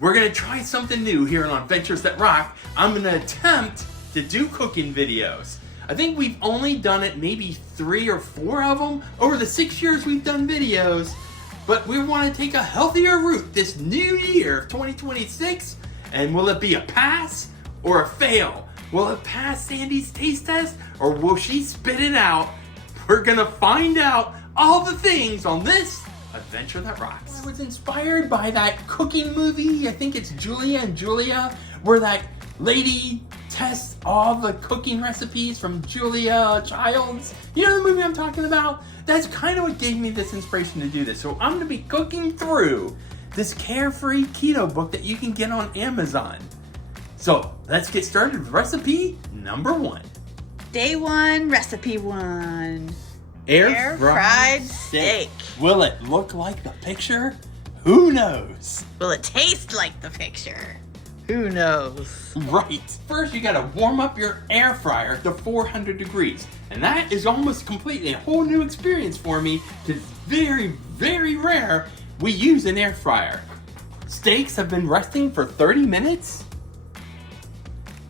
We're gonna try something new here on Adventures That Rock. I'm gonna attempt to do cooking videos. I think we've only done it maybe 3 or 4 of them over the 6 years we've done videos, but we want to take a healthier route this new year of 2026. And will it be a pass or a fail? Will it pass Sandy's taste test or will she spit it out? We're gonna find out all the things on this Adventure That Rocks. I was inspired by that cooking movie, I think it's Julia and Julia, where that lady tests all the cooking recipes from Julia Childs. You know the movie I'm talking about? That's kind of what gave me this inspiration to do this. So I'm gonna be cooking through this carefree keto book that you can get on Amazon. So let's get started with recipe number 1. Day 1, recipe 1. Air fried steak. Will it look like the picture? Who knows? Will it taste like the picture? Who knows? Right. First, you gotta warm up your air fryer to 400 degrees. And that is almost completely a whole new experience for me because it's very, very rare we use an air fryer. Steaks have been resting for 30 minutes.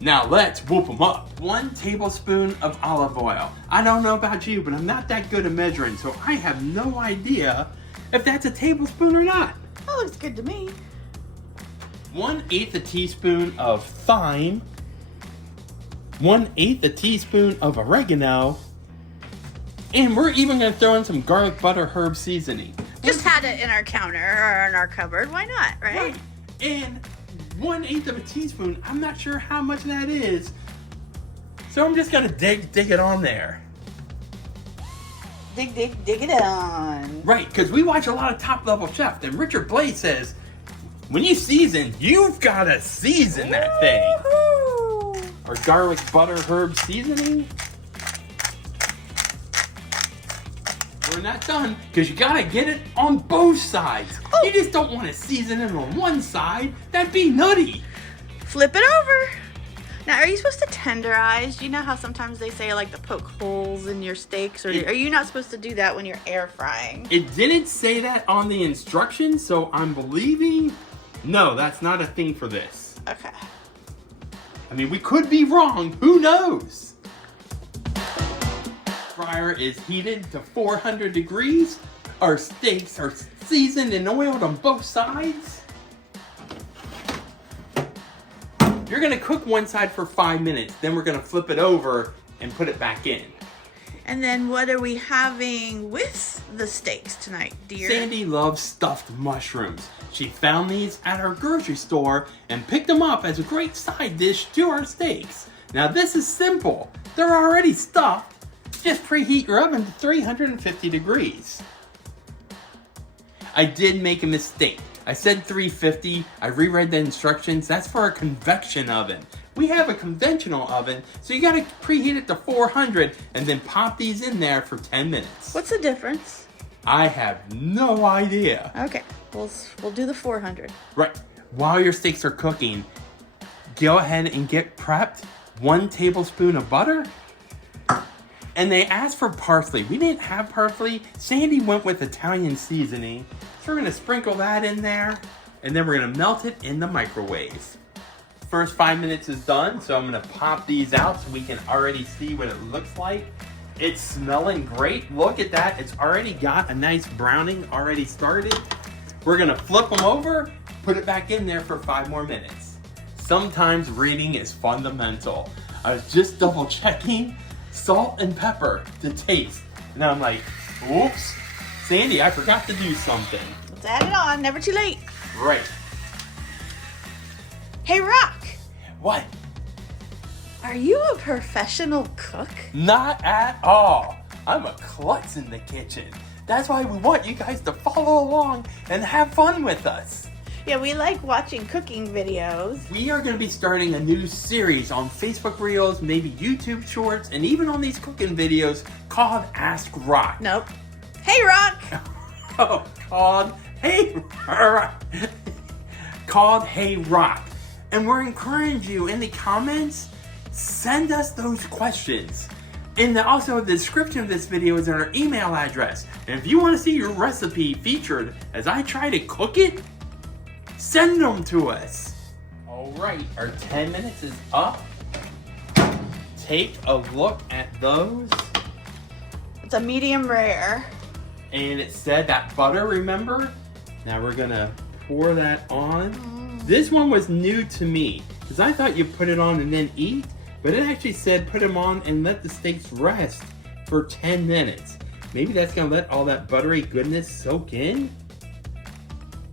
Now let's whoop them up. 1 tablespoon of olive oil. I don't know about you, but I'm not that good at measuring, so I have no idea if that's a tablespoon or not. That looks good to me. 1/8 a teaspoon of thyme. 1/8 a teaspoon of oregano. And we're even gonna throw in some garlic butter herb seasoning. Just had it in our counter or in our cupboard. Why not, right? And 1/8 of a teaspoon, I'm not sure how much that is. So I'm just gonna dig it on there. Dig it on. Right, because we watch a lot of top level chefs, and Richard Blais says, when you season, you've gotta season that thing. Woo-hoo. Or garlic butter herb seasoning. We're not done, because you gotta get it on both sides. Oh. You just don't want to season it on one side. That'd be nutty. Flip it over. Now, are you supposed to tenderize? You know how sometimes they say like to poke holes in your steaks? Or are you not supposed to do that when you're air frying? It didn't say that on the instructions, so I'm believing, no, that's not a thing for this. Okay. I mean, we could be wrong. Who knows? Fryer is heated to 400 degrees. Our steaks are seasoned and oiled on both sides. You're gonna cook one side for 5 minutes, then we're gonna flip it over and put it back in. And then what are we having with the steaks tonight, dear? Sandy loves stuffed mushrooms. She found these at our grocery store and picked them up as a great side dish to our steaks. Now this is simple. They're already stuffed. Just preheat your oven to 350 degrees. I did make a mistake. I said 350. I reread the instructions. That's for a convection oven. We have a conventional oven, so you gotta preheat it to 400 and then pop these in there for 10 minutes. What's the difference? I have no idea. Okay, we'll do the 400. Right. While your steaks are cooking, go ahead and get prepped 1 tablespoon of butter. And they asked for parsley. We didn't have parsley. Sandy went with Italian seasoning. So we're gonna sprinkle that in there. And then we're gonna melt it in the microwave. First 5 minutes is done, so I'm gonna pop these out so we can already see what it looks like. It's smelling great. Look at that. It's already got a nice browning already started. We're gonna flip them over, put it back in there for 5 more minutes. Sometimes reading is fundamental. I was just double checking. Salt and pepper to taste. And I'm like, oops, Sandy, I forgot to do something. Let's add it on, never too late. Right. Hey, Rock, What? are you a professional cook? Not at all. I'm a klutz in the kitchen. That's why we want you guys to follow along and have fun with us. Yeah, we like watching cooking videos. We are going to be starting a new series on Facebook Reels, maybe YouTube Shorts, and even on these cooking videos called Ask Rock. Nope. Hey, Rock. Oh, called Hey Rock. Called Hey Rock. And we're encouraging you in the comments, send us those questions. And also the description of this video is our email address. And if you want to see your recipe featured as I try to cook it, Send them to us. All right, our 10 minutes is up. Take a look at those. It's a medium rare. And it said that butter, remember? Now we're gonna pour that on. This one was new to me, because I thought you put it on and then eat, but it actually said put them on and let the steaks rest for 10 minutes. Maybe that's gonna let all that buttery goodness soak in?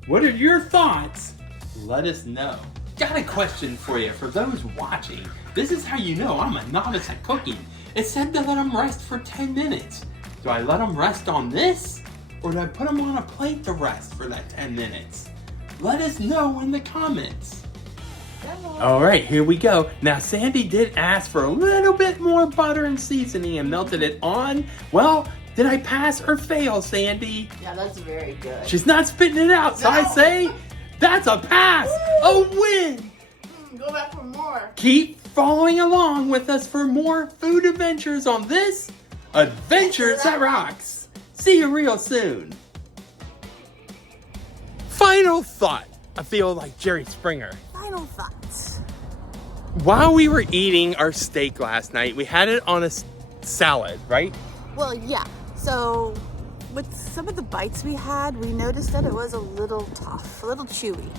What are your thoughts? Let us know. Got a question for you, for those watching. This is how you know I'm a novice at cooking. It said to let them rest for 10 minutes. Do I let them rest on this? Or do I put them on a plate to rest for that 10 minutes? Let us know in the comments. All right, here we go. Now, Sandy did ask for a little bit more butter and seasoning and melted it on. Well, did I pass or fail, Sandy? Yeah, that's very good. She's not spitting it out, so I say that's a pass, a win. Go back for more. Keep following along with us for more food adventures on this Adventures That Rocks. See you real soon. Final thought. I feel like Jerry Springer. Final thoughts. While we were eating our steak last night, we had it on a salad, right? Well, yeah. So with some of the bites we had, we noticed that it was a little tough, a little chewy.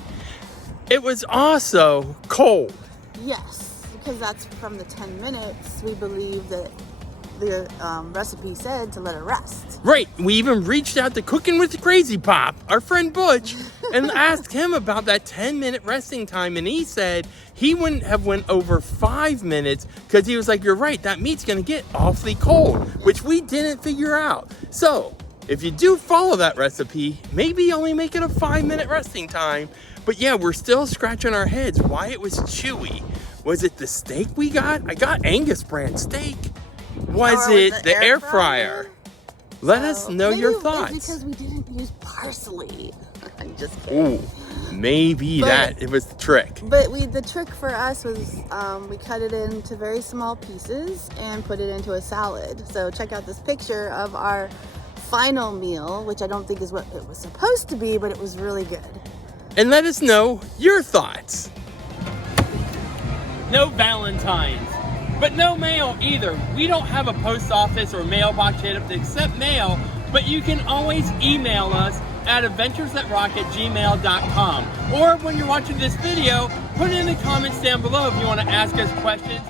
It was also cold. Yes, because that's from the 10 minutes. We believe that the recipe said to let it rest. Right. We even reached out to Cooking with the Crazy Pop, our friend Butch, and asked him about that 10-minute resting time, and he said he wouldn't have went over 5 minutes because he was like, you're right, that meat's going to get awfully cold, which we didn't figure out. So if you do follow that recipe, maybe only make it a 5-minute resting time. But yeah, we're still scratching our heads why it was chewy. Was it the steak we got? I got Angus brand steak. Was it the air fryer? Let us know your thoughts. Maybe because we didn't use parsley. I'm just kidding. Ooh, maybe it was the trick. But the trick for us was we cut it into very small pieces and put it into a salad. So check out this picture of our final meal, which I don't think is what it was supposed to be, but it was really good. And let us know your thoughts. No Valentine's, but no mail either. We don't have a post office or mailbox hit up to accept mail, but you can always email us at adventuresthatrock@gmail.com. Or when you're watching this video, put it in the comments down below if you want to ask us questions